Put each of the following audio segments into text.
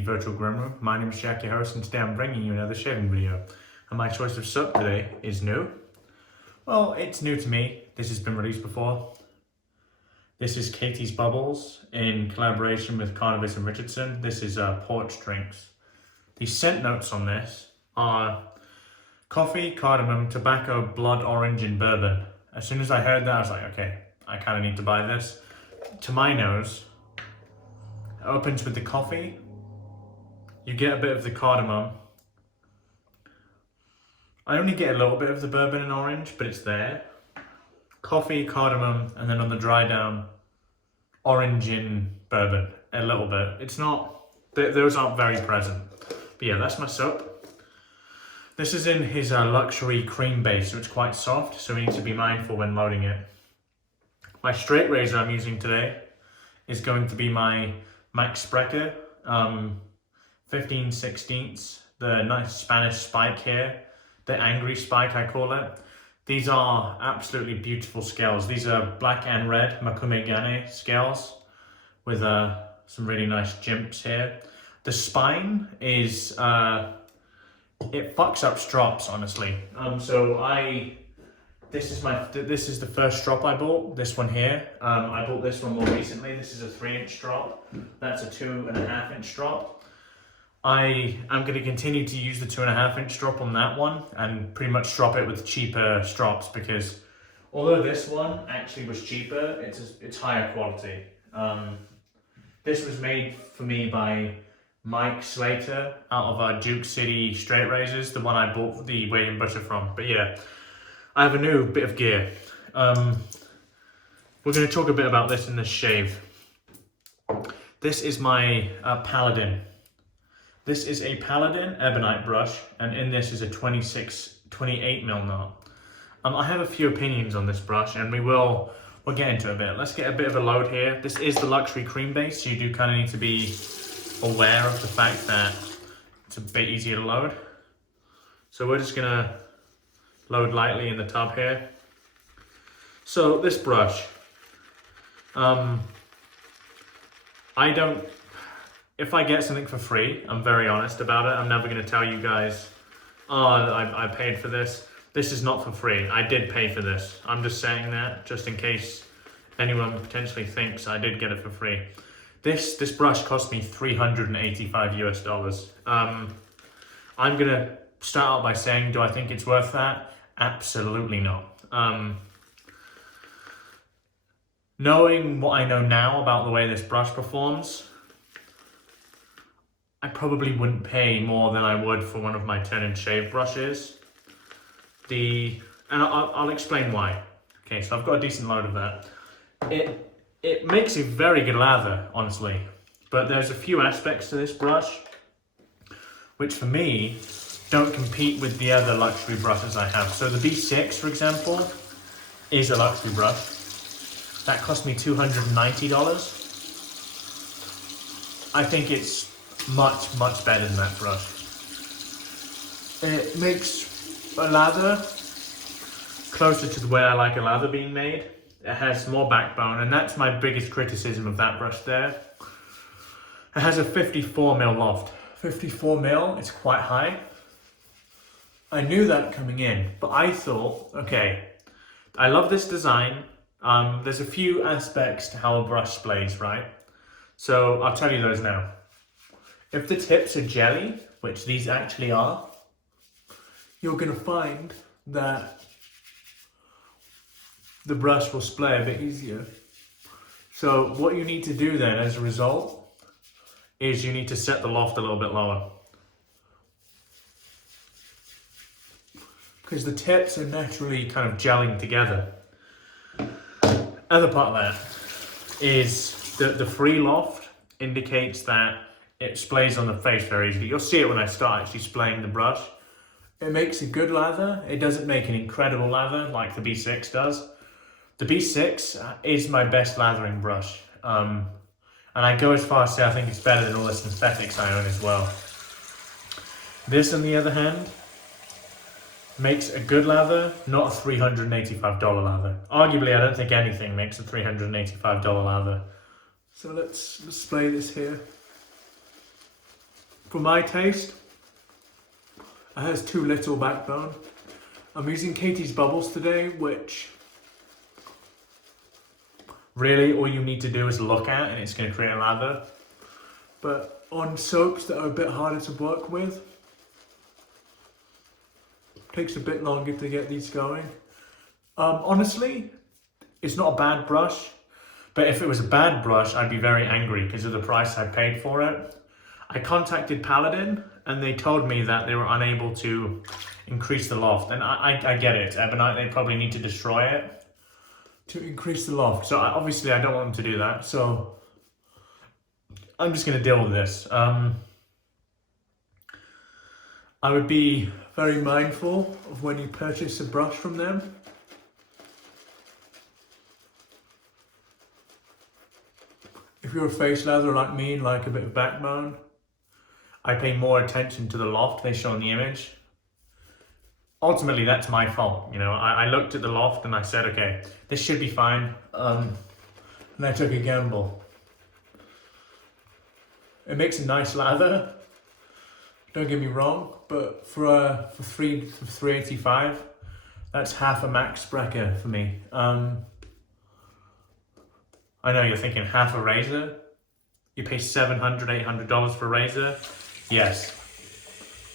the virtual groom room. My name is Jack, your host, and today I'm bringing you another shaving video. And my choice of soap today is new. Well, it's new to me. This has been released before. This is Catie's Bubbles in collaboration with Carnivus and Richardson. This is Porch drinks. The scent notes on this are coffee, cardamom, tobacco, blood orange, and bourbon. As soon as I heard that, I was like, okay, I kind of need to buy this. To my nose, it opens with the coffee. You get a bit of the cardamom. I only get a little bit of the bourbon and orange, but it's there. Coffee, cardamom, and then on the dry down, orange and bourbon, a little bit. It's not, those aren't very present. But yeah, that's my soap. This is in his luxury cream base, so it's quite soft, so we need to be mindful when loading it. My straight razor I'm using today is going to be my Sprecher 15/16, the nice Spanish spike here, the angry spike I call it. These are absolutely beautiful scales. These are black and red Mokume Gane scales with some really nice jimps here. The spine is, it fucks up strops, honestly. This is the first strop I bought, this one here. I bought this one more recently. This is a 3-inch strop. That's a 2.5-inch strop. I am going to continue to use the 2.5-inch strop on that one and pretty much strop it with cheaper strops, because although this one actually was cheaper, it's higher quality. This was made for me by Mike Slater out of Duke City Straight Razors, the one I bought the weighing butter from. But yeah, I have a new bit of gear. We're going to talk a bit about this in this shave. This is my Paladin. This is a Paladin Ebonite brush, and in this is a 28 mil knot. I have a few opinions on this brush, and we'll get into it a bit. Let's get a bit of a load here. This is the luxury cream base, so you do kind of need to be aware of the fact that it's a bit easier to load. So we're just gonna load lightly in the tub here. So this brush, if I get something for free, I'm very honest about it. I'm never gonna tell you guys, oh, I paid for this. This is not for free. I did pay for this. I'm just saying that just in case anyone potentially thinks I did get it for free. This brush cost me $385 US. I'm gonna start out by saying, do I think it's worth that? Absolutely not. Knowing what I know now about the way this brush performs, I probably wouldn't pay more than I would for one of my turn and shave brushes. And I'll explain why. Okay, so I've got a decent load of that. It makes a very good lather, honestly, but there's a few aspects to this brush which for me don't compete with the other luxury brushes I have. So the B6, for example, is a luxury brush. That cost me $290. I think it's much, much better than that brush. It makes a lather closer to the way I like a lather being made. It has more backbone, and that's my biggest criticism of that brush there. It has a 54 mil loft. 54 mil, it's quite high. I knew that coming in, but I thought, okay, I love this design. There's a few aspects to how a brush splays, right? So I'll tell you those now. If the tips are jelly, which these actually are, you're gonna find that the brush will splay a bit easier. So what you need to do then as a result is you need to set the loft a little bit lower, because the tips are naturally kind of gelling together. Other part of that is the free loft indicates that it splays on the face very easily. You'll see it when I start actually splaying the brush. It makes a good lather. It doesn't make an incredible lather like the B6 does. The B6 is my best lathering brush. And I go as far as to say I think it's better than all the synthetics I own as well. This, on the other hand, makes a good lather, not a $385 lather. Arguably, I don't think anything makes a $385 lather. So let's display this here. For my taste, it has too little backbone. I'm using Catie's bubbles today, which really all you need to do is look at and it's going to create a lather. But on soaps that are a bit harder to work with, it takes a bit longer to get these going. Honestly, it's not a bad brush, but if it was a bad brush, I'd be very angry because of the price I paid for it. I contacted Paladin and they told me that they were unable to increase the loft. And I get it, Ebonite, they probably need to destroy it to increase the loft. So obviously I don't want them to do that. So I'm just gonna deal with this. I would be very mindful of when you purchase a brush from them. If you're a face lather like me and like a bit of backbone, I pay more attention to the loft they show in the image. Ultimately, that's my fault. You know, I looked at the loft and I said, okay, this should be fine. And I took a gamble. It makes a nice lather, don't get me wrong, but for $385, that's half a max Sprecher for me. I know you're thinking half a razor. You pay $700, $800 for a razor. Yes.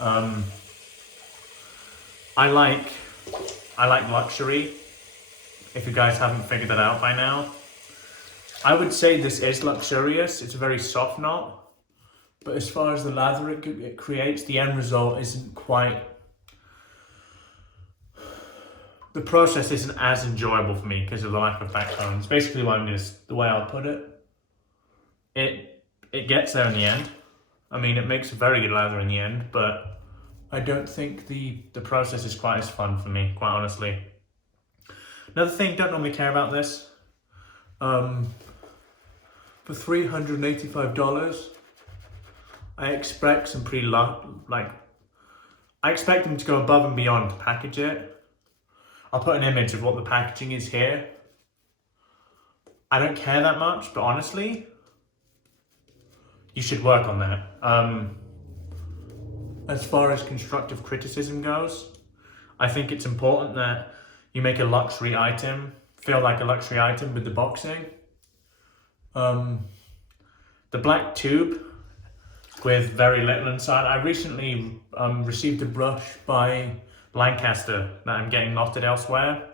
I like luxury. If you guys haven't figured that out by now, I would say this is luxurious. It's a very soft knot, but as far as the lather it creates, the end result isn't quite. The process isn't as enjoyable for me because of the lack of backbone. It's basically the way I'll put it. It gets there in the end. I mean, it makes a very good lather in the end, but I don't think the process is quite as fun for me, quite honestly. Another thing, don't normally care about this. For $385, I expect some I expect them to go above and beyond to package it. I'll put an image of what the packaging is here. I don't care that much, but honestly, you should work on that. As far as constructive criticism goes, I think it's important that you make a luxury item feel like a luxury item with the boxing. The black tube with very little inside. I recently received a brush by Lancaster that I'm getting lotted elsewhere,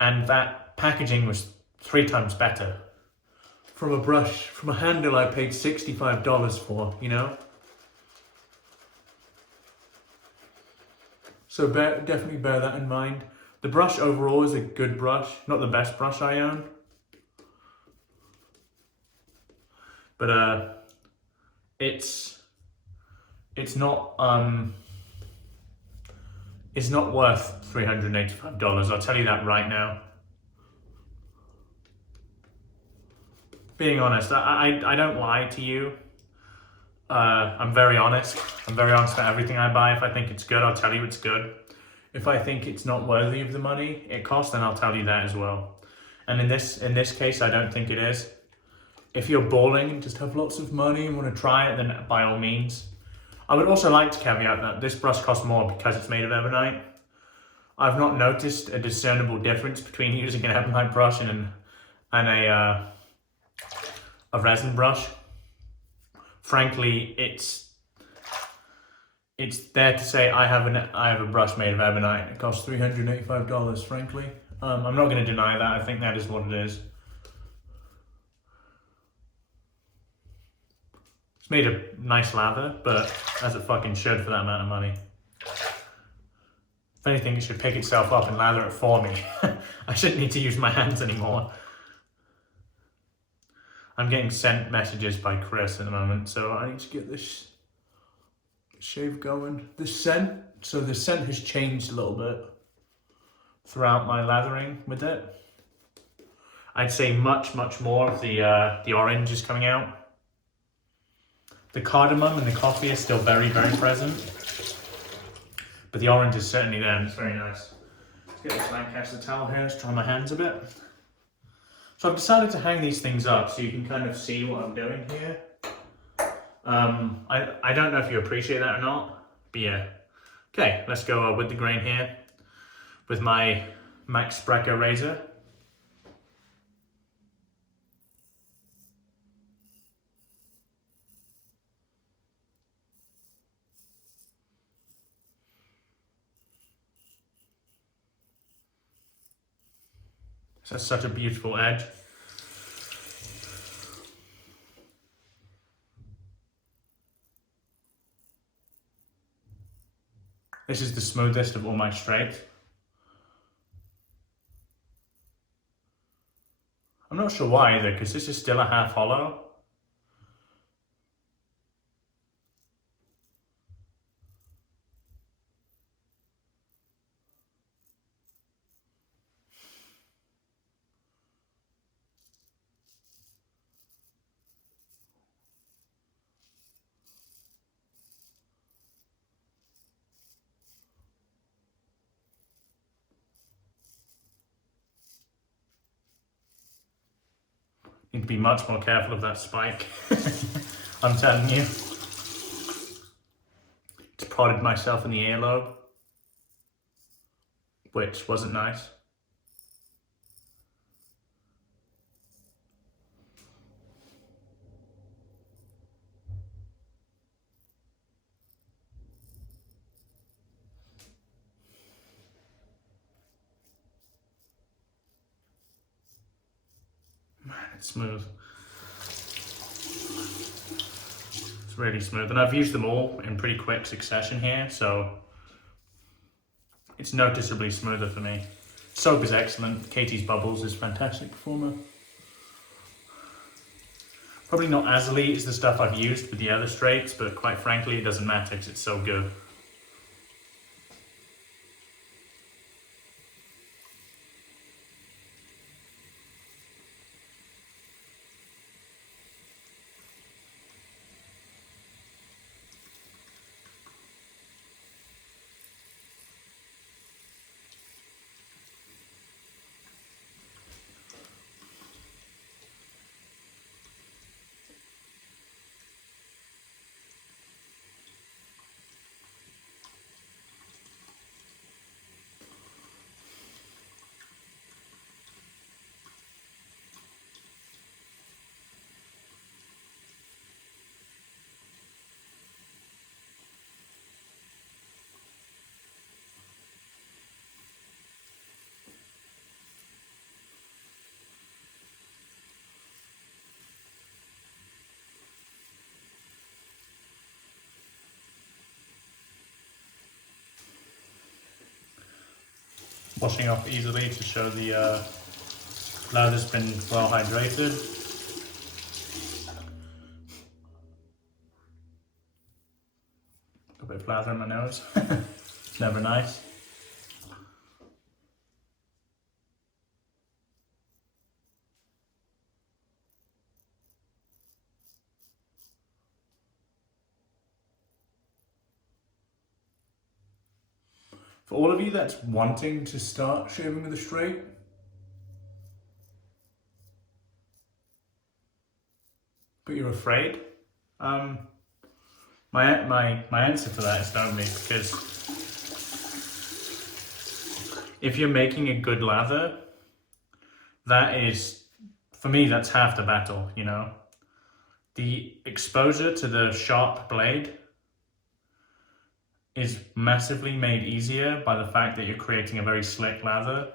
and that packaging was 3 times better. From a handle I paid $65 for, you know? So definitely bear that in mind. The brush overall is a good brush, not the best brush I own. But it's not worth $385. I'll tell you that right now. Being honest, I don't lie to you. I'm very honest. I'm very honest about everything I buy. If I think it's good, I'll tell you it's good. If I think it's not worthy of the money it costs, then I'll tell you that as well. And in this case, I don't think it is. If you're balling and just have lots of money and want to try it, then by all means. I would also like to caveat that this brush costs more because it's made of ebonite. I've not noticed a discernible difference between using an ebonite brush and a resin brush. Frankly, it's there to say I have a brush made of ebonite. It costs $385. Frankly, I'm not going to deny that. I think that is what it is. It's made a nice lather, but as it fucking should for that amount of money. If anything, it should pick itself up and lather it for me. I shouldn't need to use my hands anymore. I'm getting sent messages by Chris at the moment, so I need to get this shave going. The scent has changed a little bit throughout my lathering with it. I'd say much more of the orange is coming out. The cardamom and the coffee is still very present, but the orange is certainly there and it's very nice. Let's get this Lancaster towel here, let's dry my hands a bit. So I've decided to hang these things up so you can kind of see what I'm doing here. I don't know if you appreciate that or not, but yeah. Okay, let's go with the grain here with my Max Sprecher razor. That's such a beautiful edge. This is the smoothest of all my straights. I'm not sure why either, because this is still a half hollow. Need to be much more careful of that spike. I'm telling you. Just prodded myself in the earlobe, which wasn't nice. Man, it's smooth. It's really smooth, and I've used them all in pretty quick succession here, so it's noticeably smoother for me. Soap is excellent. Catie's Bubbles is fantastic performer. Probably not as elite as the stuff I've used with the other straights, but quite frankly, it doesn't matter because it's so good. Washing off easily to show the leather's been well hydrated. A bit of lather in my nose. It's never nice. For all of you that's wanting to start shaving with a straight, but you're afraid, my answer to that is don't be, because if you're making a good lather, that is, for me, that's half the battle, you know? The exposure to the sharp blade is massively made easier by the fact that you're creating a very slick lather.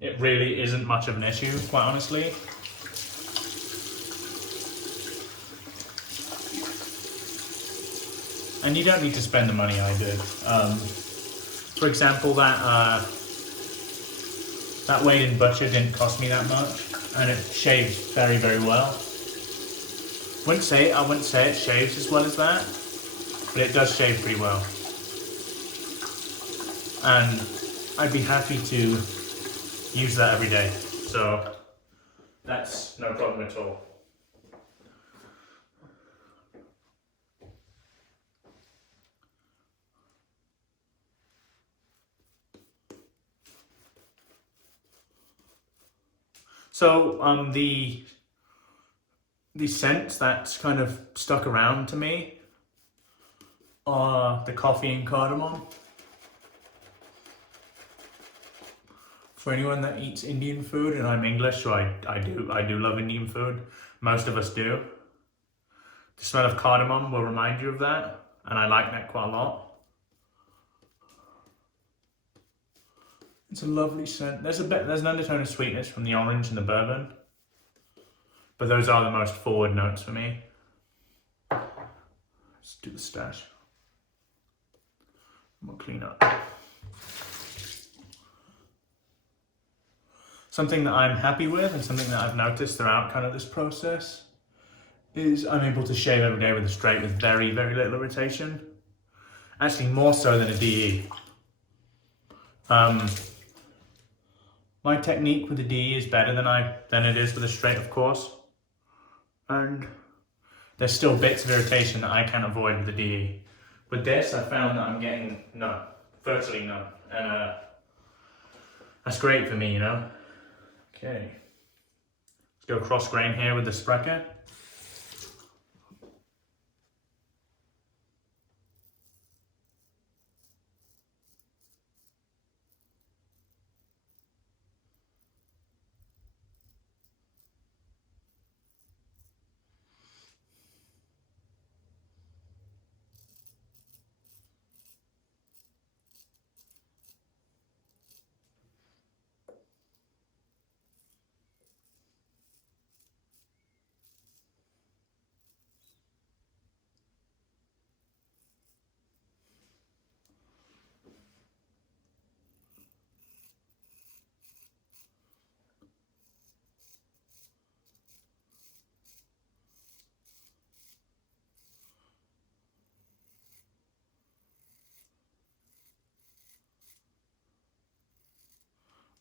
It really isn't much of an issue, quite honestly. And you don't need to spend the money I did. For example, that Wade & Butcher didn't cost me that much, and it shaves very, very well. I wouldn't say it shaves as well as that, but it does shave pretty well. And I'd be happy to use that every day, so that's no problem at all. So the the scents that's kind of stuck around to me are the coffee and cardamom. For anyone that eats Indian food, and I'm English, so I do love Indian food. Most of us do. The smell of cardamom will remind you of that, and I like that quite a lot. It's a lovely scent. There's an undertone of sweetness from the orange and the bourbon, but those are the most forward notes for me. Let's do the stash. We'll clean up. Something that I'm happy with, and something that I've noticed throughout kind of this process, is I'm able to shave every day with a straight with very, very little irritation. Actually, more so than a DE. My technique with the DE is better than it is with a straight, of course. And there's still bits of irritation that I can't avoid with the DE. With this, I found that I'm getting none, virtually none. And that's great for me, you know? Okay. Let's go cross grain here with the Sprecher.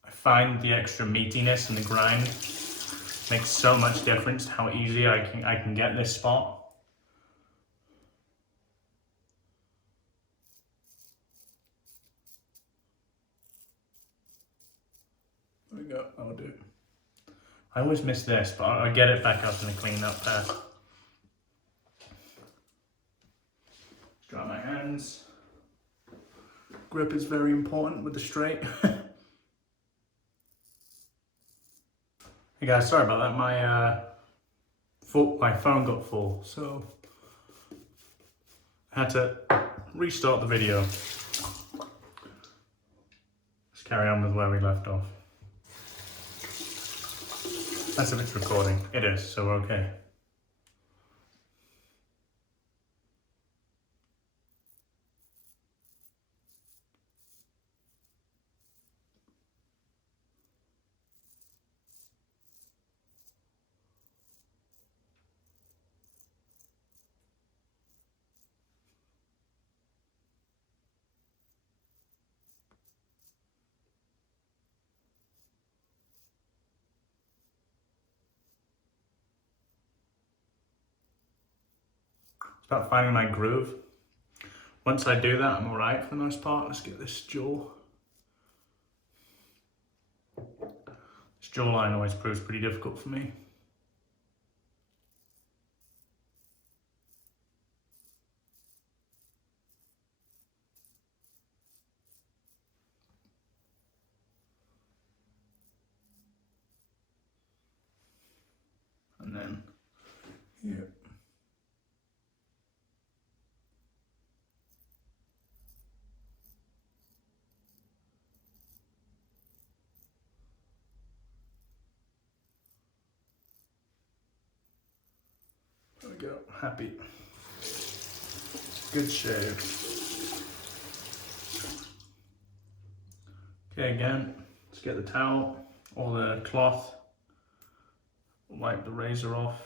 I find the extra meatiness and the grind makes so much difference to how easy I can get this spot. There we go, that'll do. I always miss this, but I'll get it back up in a clean up pass. Dry my hands. Grip is very important with the straight. Hey guys, sorry about that. My phone got full, so I had to restart the video. Let's carry on with where we left off. That's if it's recording. It is, so we're okay. It's about finding my groove. Once I do that, I'm alright for the most part. Let's get this jaw. This jawline always proves pretty difficult for me. And then here. There we go, happy. Good shave. Okay, again, let's get the towel or the cloth, wipe the razor off.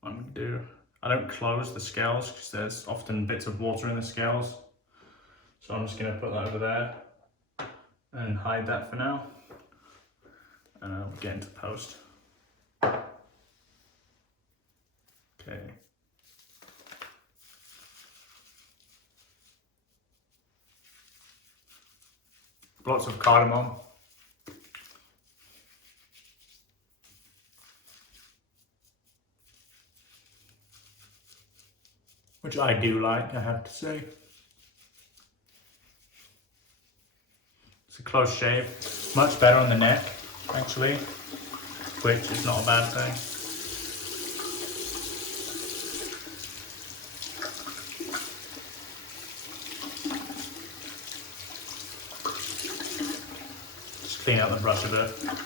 What I'm gonna do, I don't close the scales because there's often bits of water in the scales. So I'm just gonna put that over there and hide that for now. And I'll get into post. Okay. lots of cardamom. Which I do like, I have to say. It's a close shave. Much better on the neck, actually, which is not a bad thing. Just clean out the brush a bit.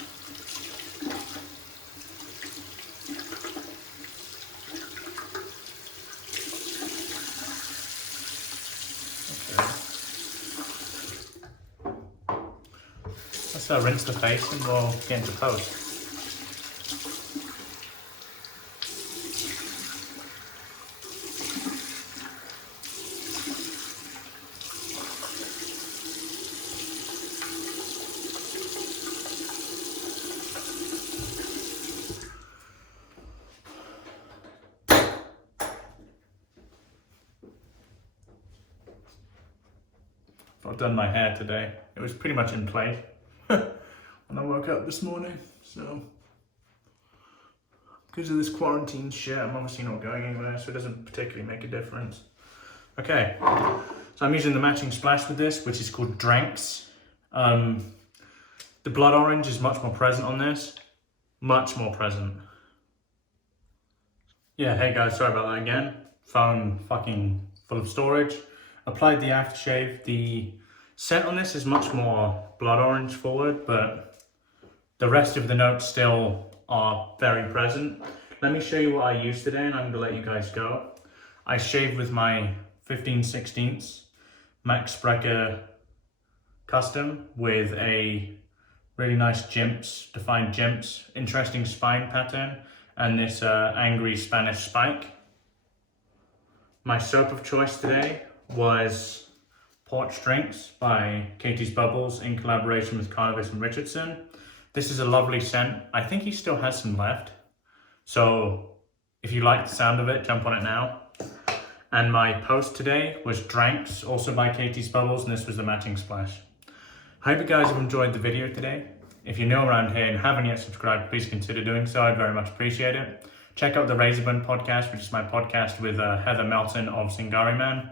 Let's rinse the face and we'll get into post. I've done my hair today. It was pretty much in place when I woke up this morning, so because of this quarantine shit, I'm obviously not going anywhere, so it doesn't particularly make a difference. Okay, so I'm using the matching splash with this, which is called Dranks. The blood orange is much more present on this, much more present. Yeah, hey guys, sorry about that again. Phone fucking full of storage. Applied the aftershave. The scent on this is much more blood orange forward, but the rest of the notes still are very present. Let me show you what I used today and I'm gonna let you guys go. I shaved with my 15/16 Max Sprecher custom with a really nice defined jimps, interesting spine pattern, and this angry Spanish spike. My soap of choice today was Porch Drinks by Catie's Bubbles in collaboration with Carnivus and Richardson. This is a lovely scent. I think he still has some left. So if you like the sound of it, jump on it now. And my post today was Dranks, also by Catie's Bubbles, and this was the matching splash. I hope you guys have enjoyed the video today. If you're new around here and haven't yet subscribed, please consider doing so. I'd very much appreciate it. Check out the Razorbun podcast, which is my podcast with Heather Melton of Singari Man.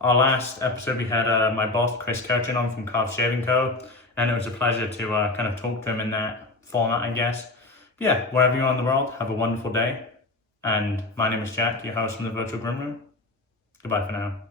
Our last episode, we had my boss, Chris Kirchin, on from Carve Shaving Co. And it was a pleasure to kind of talk to him in that format, I guess. But yeah, wherever you are in the world, have a wonderful day. And my name is Jack, your host from the Virtual Grim Room. Goodbye for now.